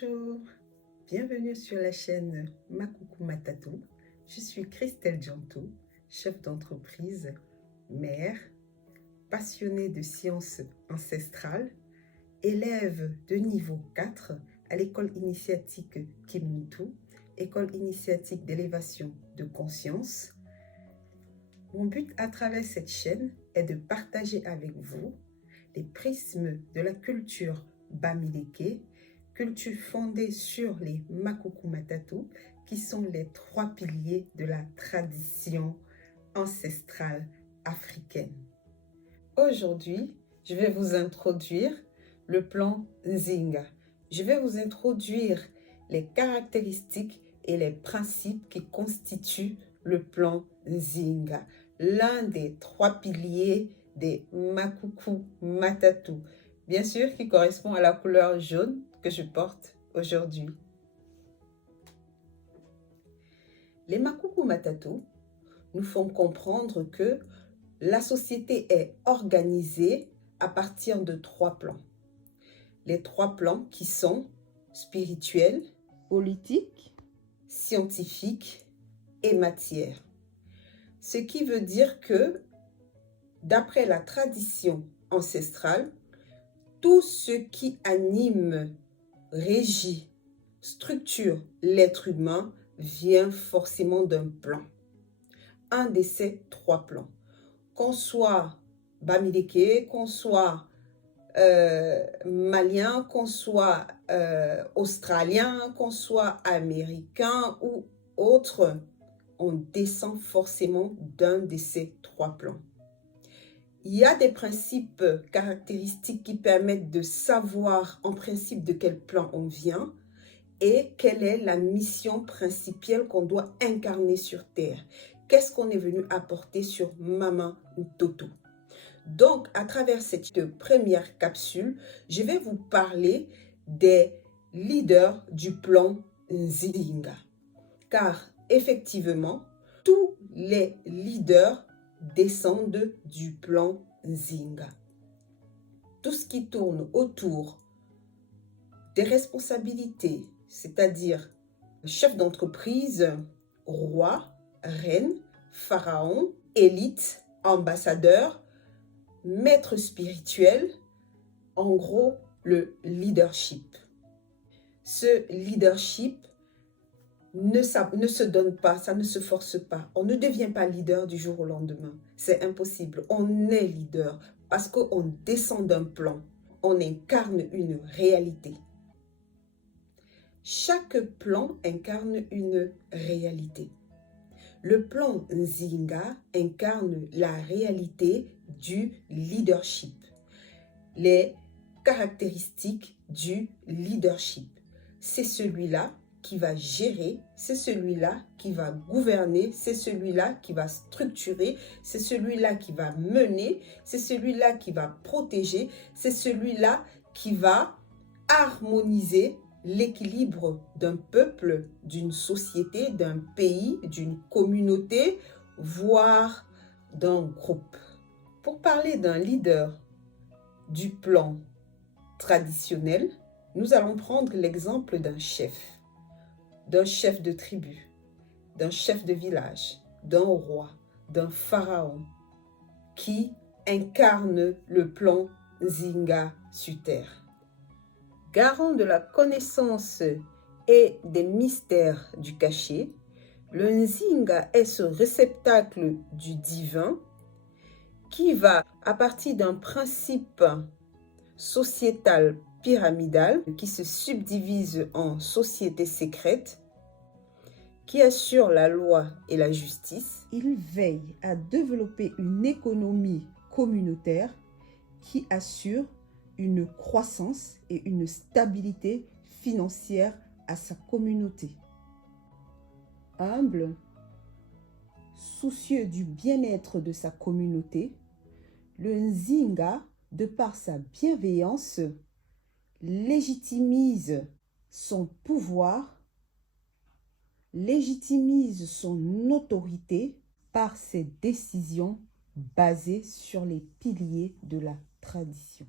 Bonjour, bienvenue sur la chaîne Makuku Matatou. Je suis Christelle Diantou, chef d'entreprise, mère, passionnée de sciences ancestrales, élève de niveau 4 à l'école initiatique Kimuntu, école initiatique d'élévation de conscience. Mon but à travers cette chaîne est de partager avec vous les prismes de la culture Bamileke, culture fondée sur les Makuku Matatou, qui sont les 3 piliers de la tradition ancestrale africaine. Aujourd'hui, je vais vous introduire le plan Nzinga. Je vais vous introduire les caractéristiques et les principes qui constituent le plan Nzinga, l'un des 3 piliers des Makuku Matatou, bien sûr qui correspond à la couleur jaune que je porte aujourd'hui. Les Makuku Matatou nous font comprendre que la société est organisée à partir de 3 plans. Les 3 plans qui sont spirituels, politiques, scientifiques et matière. Ce qui veut dire que, d'après la tradition ancestrale, tout ce qui anime, régit, structure l'être humain vient forcément d'un plan. Un de ces 3 plans. Qu'on soit Bamileke, qu'on soit malien, qu'on soit australien, qu'on soit américain ou autre, on descend forcément d'un de ces 3 plans. Il y a des principes caractéristiques qui permettent de savoir en principe de quel plan on vient et quelle est la mission principale qu'on doit incarner sur Terre. Qu'est-ce qu'on est venu apporter sur Mama Ntoto. Donc, à travers cette première capsule, je vais vous parler des leaders du plan Nzinga. Car, effectivement, tous les leaders descendent du plan Nzinga. Tout ce qui tourne autour des responsabilités, c'est-à-dire chef d'entreprise, roi, reine, pharaon, élite, ambassadeur, maître spirituel, en gros, le leadership. Ce leadership ne se donne pas, ça ne se force pas. On ne devient pas leader du jour au lendemain. C'est impossible. On est leader parce qu'on descend d'un plan. On incarne une réalité. Chaque plan incarne une réalité. Le plan Nzinga incarne la réalité du leadership. Les caractéristiques du leadership. C'est celui-là qui va gérer, c'est celui-là qui va gouverner, c'est celui-là qui va structurer, c'est celui-là qui va mener, c'est celui-là qui va protéger, c'est celui-là qui va harmoniser l'équilibre d'un peuple, d'une société, d'un pays, d'une communauté, voire d'un groupe. Pour parler d'un leader du plan traditionnel, nous allons prendre l'exemple d'un chef de tribu, d'un chef de village, d'un roi, d'un pharaon qui incarne le plan Nzinga sur terre. Garant de la connaissance et des mystères du cachet, le Nzinga est ce réceptacle du divin qui va, à partir d'un principe sociétal pyramidal qui se subdivise en sociétés secrètes, qui assure la loi et la justice. Il veille à développer une économie communautaire qui assure une croissance et une stabilité financière à sa communauté. Humble, soucieux du bien-être de sa communauté, le Nzinga, de par sa bienveillance, légitimise son pouvoir, légitimise son autorité par ses décisions basées sur les piliers de la tradition.